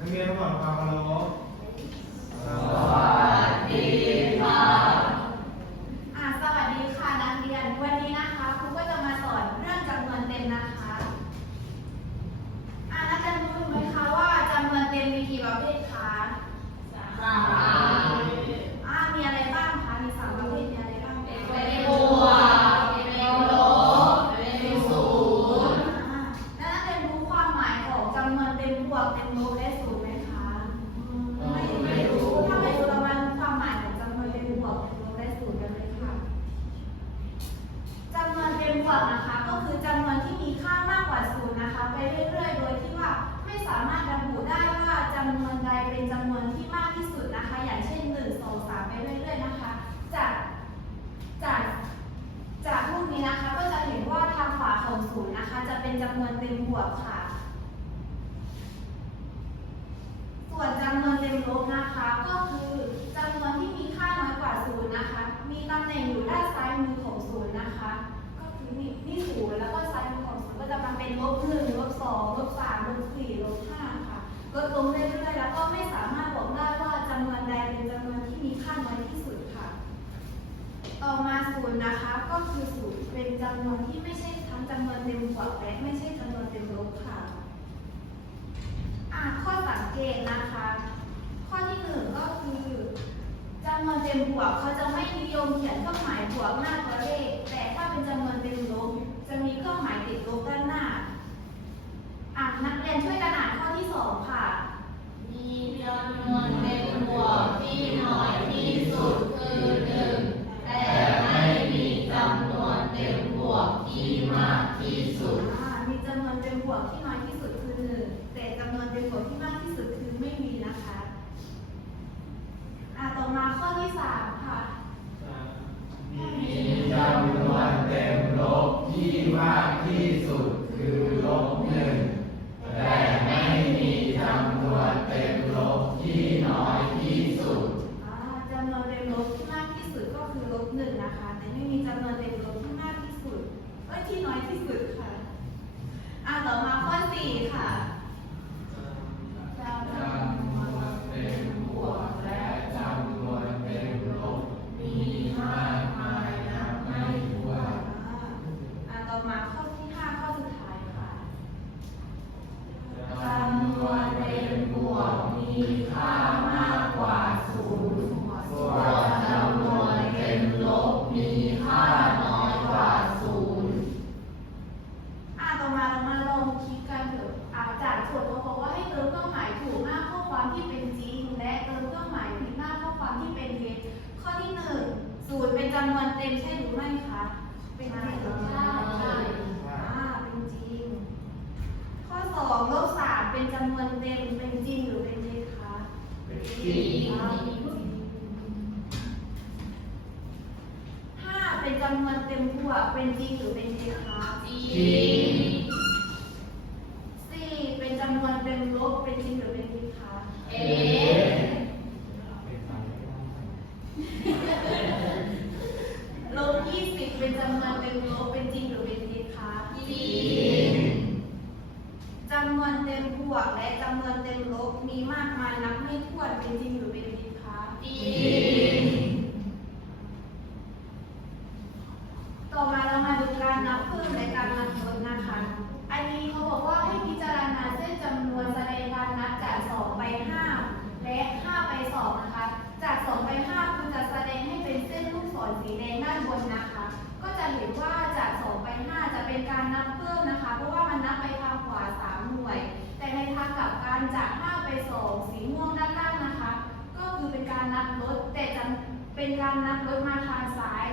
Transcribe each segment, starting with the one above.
นักเรียนทั้งหมดความเคารพ อ่าสวัสดีค่ะนักเรียน วันนี้นะคะครูก็จะมาสอนเรื่องจำนวนเต็มนะคะอ่านักเรียนรู้ไหมคะว่าจำนวนเต็มมีกี่ประเภทคะอ่ามีอะไรบ้างคะมีสามประเภทมีอะไรบ้างเป็นบวกเป็นลบเป็นศูนย์แล้วนักเรียนรู้ความหมายของจำนวนเต็มบวกเต็มลบและศูนย์ไหมคะไม่ไม่รู้ถ้าไม่รู้เรามาดูความหมายของจำนวนเต็มบวกเต็มลบและศูนย์กันเลยค่ะ จำนวนเต็มบวกนะคะ ก็คือจำนวนที่มีค่ามากกว่าศูนย์นะคะ ไปเรื่อยๆ โดยที่ว่าไม่สามารถระบุได้ว่าจำนวนใดเป็นจำนวนที่มากที่สุดนะคะ อย่างเช่น1 2 3ไปเรื่อยๆนะคะ จากจากจากรูปนี้นะคะ ก็จะเห็นว่าทางขวาของศูนย์นะคะ จะเป็ นจำนวนเต็มบวกค่ะ ส่วนจำนวนเต็มลบนะคะ ก็คือจำนวนที่มีค่าน้อยกว่าศูนย์นะคะ มีตำแหน่งอยู่ด้านซ้ายมือของศูนย์นะคะ ก็คือนี่นี่ศูนย์แล้วก็ซ้ายมือของศูนย์ก็จะมาเป็นลบหนึ่งลบสองลบสามลบสี่ลบห้าค่ะลดลงเรื่อยๆแล้วก็ไม่สามารถบอกได้ว่าจำนวนใดเป็นจำนวนที่มีค่าน้อยที่สุด ต่อมาศูนย์นะคะก็คือศูนย์เป็นจำนวนที่ไม่ใช่ทั้งจำนวนเต็มบวกและไม่ใช่จำนวนเต็มลบค่ะอ่าข้อสังเกตนะคะ ข้อที่หนึ่งก็คือจำนวนเต็มบวกเขาจะไม่นิยมเขียนเครื่องหมายบวกหน้าตัวเลข แต่ถ้าเป็นจำนวนเต็มลบจะมีเครื่องหมายติดลบด้านหน้าอ่านักเรียนช่วยกันอ่านข้อที่สองค่ะำนวนเต็มใช่หรือไม่คะเป็นจริงหรือไม่ใช่อ่าเป็นจริง ข้อสองลบสามเป็นจำนวนเต็มเป็นจริงหรือเป็นเท็จคะเป็นจริงอ่าเป็นจริงห้าเป็นจำนวนเต็มบวกเป็นจริงหรือเป็นเท็จคะจริจริง ง สี่เป็นจำนวนเต็มลบเป็นจริงหรือเป็นเท็จคะ เอ๊ะ ลบยี่สิบเป็นจำนวนเต็มลบเป็นจริงหรือเป็นเท็จคะจริงจำนวนเต็มบวกและจำนวนเต็มลบมีมากมายนับไม่ถ้วนเป็นจริงหรือเป็นเท็จคะ จริง ต่อมาเรามาดูการนับเพิ่มและการนับลดนะคะ อันนี้เขาบอกว่าให้พิจารณาเส้นจำนวนแสดงการนับจาก 2 ไป 5 และ 5 ไป 2 นะคะ จาก 2 ไป 5 คุณจะแสดงให้เป็นเส้นลูกศรสีแดงด้านบนนะคะ ก็จะเห็นว่าจาก 2 ไป 5 จะเป็ นับเพิ่มนะคะ เพราะว่ามันนับไปทางขวา 3 หน่วย แต่ในทางกลับกันจาก 5 ไป 2 สีม่วงด้านล่างนะคะ ก็คือเป็นการนับลดแต่จะเป็นการนับลดมาทางซ้าย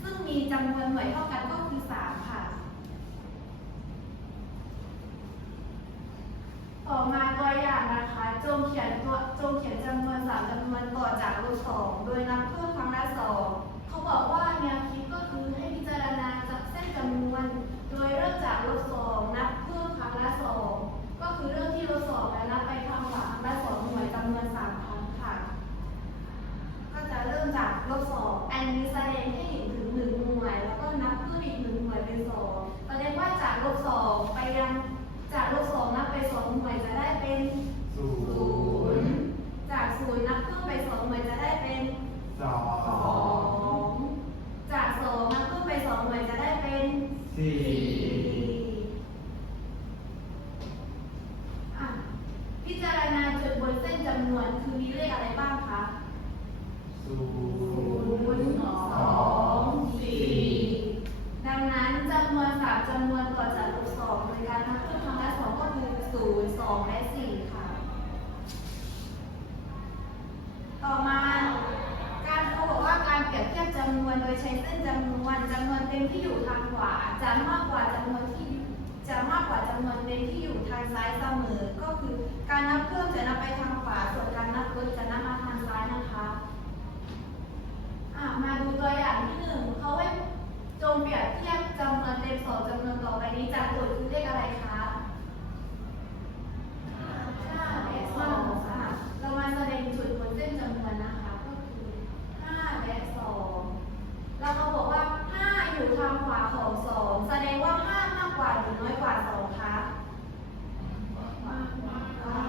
ซึ่งมีจำนวนหน่วยเท่ากันก็คือ 3 ค่ะ ต่อมาตัวอย่างนะคะ จงเขียนตัวจงเขียนจำนวนสามจำนวนต่อจากลบสองโดยนับเพิ่มครั้งละสองเขาบอกว่าแนวคิดก็คือให้พิำนวน โดยเริ่มจากลบสองนับเพิ่มครั้งละสองก็คือเริ่มที่ลบสองแล้วนับไปทางขวาครั้งละสองหน่วยจำนวนสามครั้งค่ะ ก็จะเริ่มจากลบสองอันนี้แสดงให้เห็นถึงหนึ่งหน่วย แล้วก็นับเพิ่มอีกหนึ่งหน่วยเป็นสองแสดงว่าจากลบสองไปยังจากลบสองนับไปสองหน่วยจะได้เป็น สี่ อะพิจารณาจุดบนเส้นจำนวนคือมีเลขอะไรบ้างคะ ศู ศู นย์ นย์สองสี่ดังนั้นจำนวนสามจำนวนต่อจากลบสองโดยการนับเพิ่มครั้งละสองก็คือศูนย์ส องและสี่ค่ะ ต่อมาการเขาบอกว่าการเปรียบเทียบจำนวนโดยใช้เส้นจำนวนจำนวนเต็มที่อยู่ทางขวาจะมากกว่าจำนวนที่จะมากกว่าจำนวนเต็มที่อยู่ทางซ้ายเสมอ ก็คือการนับเพิ่มจะนับไปทางขวา ส่วนการนับลดจะนับมาทางซ้ายนะคะมาดูตัวอย่างที่หนึ่งเขาให้จงเปรียบเทียบจำนวนเต็มสองจำนวนต่อไปนี้จากโจทย์คือเลขอะไรคะห้าและสองค่ะเรามาแสดงจุดบนเส้นจำนวนนะคะ ก็คือห้าและสองแล้วเขาบอกว่าห้าอยู่ทาง ของสองแสดงว่าห้ามากกว่าหรือน้อยกว่าสองคะมากกว่า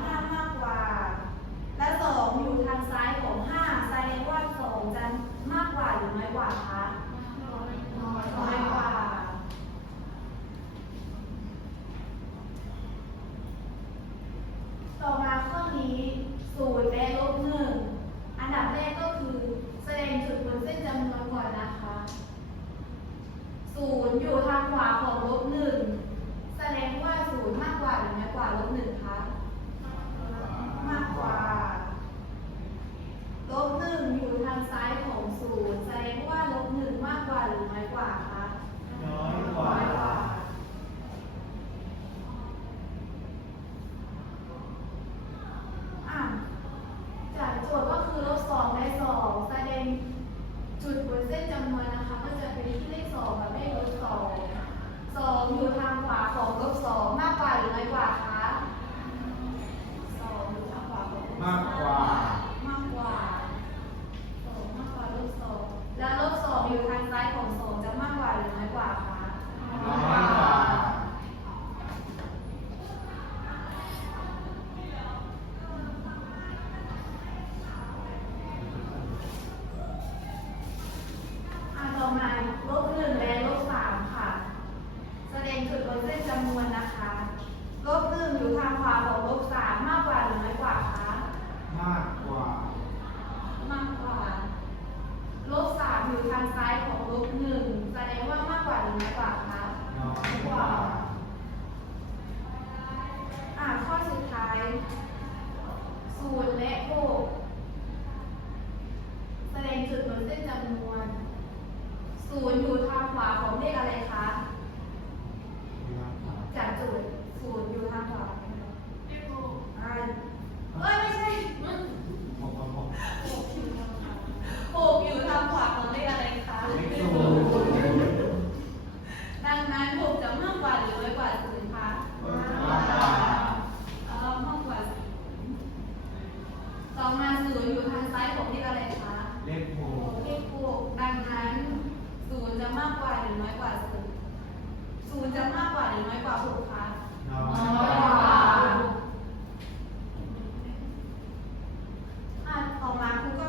ห้ามากกว่า และสองอยู่ทางซ้ายของห้าแสดงว่าสองจะมากกว่าหรือน้อยกว่าคะน้อยกว่าต่อมาข้อนี้ศูนย์และลบหนึ่งอันดับแรกก็คือแสดงจุดบนเส้นจำนวนก่อนนะคะ ศูนย์อยู่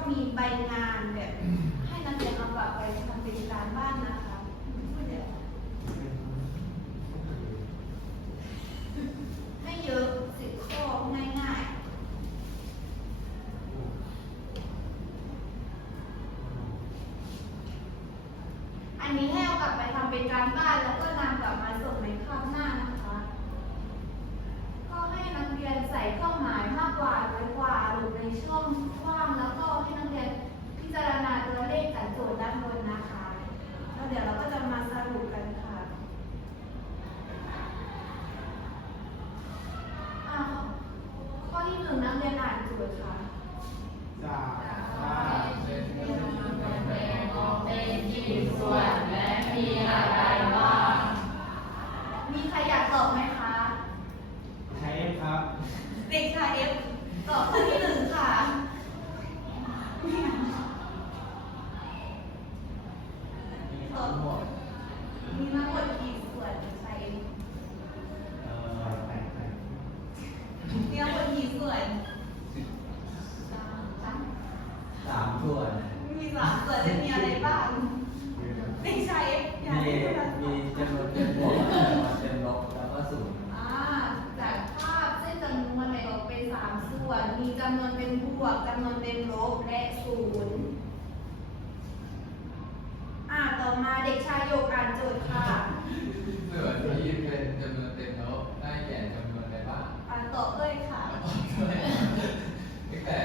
มาครูก็มีใบงานแบบให้นักเรียนเอากลับไปทำเป็นการบ้านนะคะเดี๋ยวไม่เยอะสิบข้อง่ายๆ อันนี้ให้เอากลับไปทำเป็นการบ้านแล้วก็นำกลับมาส่งในคาบหน้านะคะ ก็ให้นักเรียนใส่เครื่องหมายมากกว่าน้อยกว่าหรือในช่องว่างแล้วก็ให้นักเรียนพิจารณาตัว เลขจากโจทย์ด้านบนนะคะแล้วเดี๋ยวเราก็จะมาสรุปกันค่ะอ่าข้อที่หนึ่งนักเรียนอ่านโจทย์ค่ะ จากบ้าน เป็นชิ้นส่วนและมีอะไรบ้าง มีจำนวนเต็มบวกจำนวนเต็มลบแล้วก็ศูนย์ อ่าจากภาพเส้นจำนวนแบ่งออกเป็นสามส่วน มีจำนวนเป็นบวกจำนวน เป็นลบและศูนย์อ่าต่อมาเด็กชายโยกอ่านโจทย์ค่ะส่วนที่เป็นจำนวนเต็มลบได้แก่จำนวนอะไรบ้างอ่านตอบเลยค่ะตั้งแต่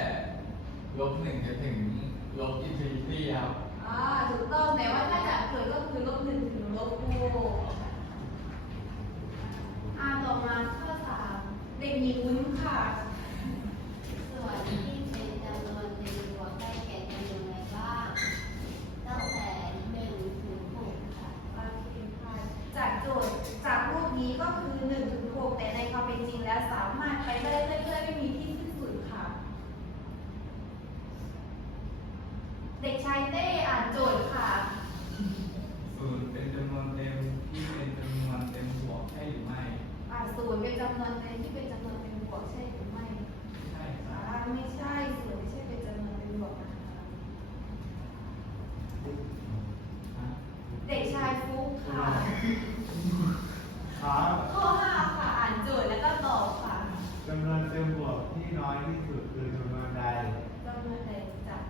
ลบหนึ่งจนถึงลบอินฟินิตี้ครับอ่าถูกต้องแต่ว่าถ้าจากเกิดก็คือลบหนึ่งถึงลบโกอ่าต่อมาข้อสามเด็กหญิงวุ้นค่ะ ส่วนที่เป็นจำนวนเต็มบวกได้แก่จำนวนอะไรบ้างตั้งแต่หนึ่งถึงหกค่ะ โอเคค่ะจากโจทย์จากรูปนี้ก็คือ1ถึง6แต่ในความเป็นจริงแล้วสามารถไปได้เรื่อยๆไม่มีที่สิ้นสุดค่ะ เด็กชายเต้อ่านโจทย์ค่ะ ศูนย์เป็นจำนวนเต็มที่เป็นจำนวนเต็มบวกใช่หรือไม่ อ่านศูนย์เป็นจำนวนเต็มที่เป็นจำนวนเป็นบวกใช่หรือไม่ใช่คอ่ารับไม่ใช่ศูนย์ไม่ใช่เป็นจำนวนเป็นบวกนะคะเด็กชายฟุ๊กค่ะ ครับข้อห้าค่ะอ่านโจทย์แล้วก็ตอบค่ะจำนวนเต็มบวกที่น้อยที่สุดคือจำนวนใดจำนวนใดจับ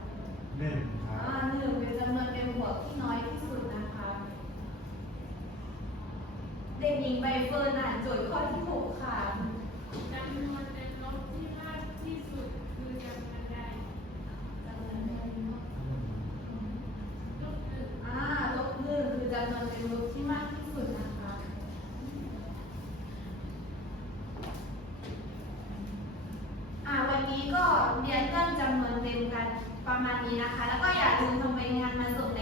หนึ่งค อ่า รับ หนึ่งเป็นจำนวนเป็นบวกที่น้อยที่สุดนะคะ เด็กหญิง ใบเฟิร์นอ่านโจทย์ข้อที่หกค่ะ จำนวนเต็มลบที่มากที่สุดคือจำนวนใดจำนวนเป็นลบลบหนึ่งอ่าลบหนึ่งคือจำนวนเป็นลบที่มากที่สุดนะคะ อ่าวันนี้ก็เรียนเรื่องจำนวนเต็มกันประมาณนี้นะคะ แล้วก็อย่าลืมทำใบงานมาส่งใน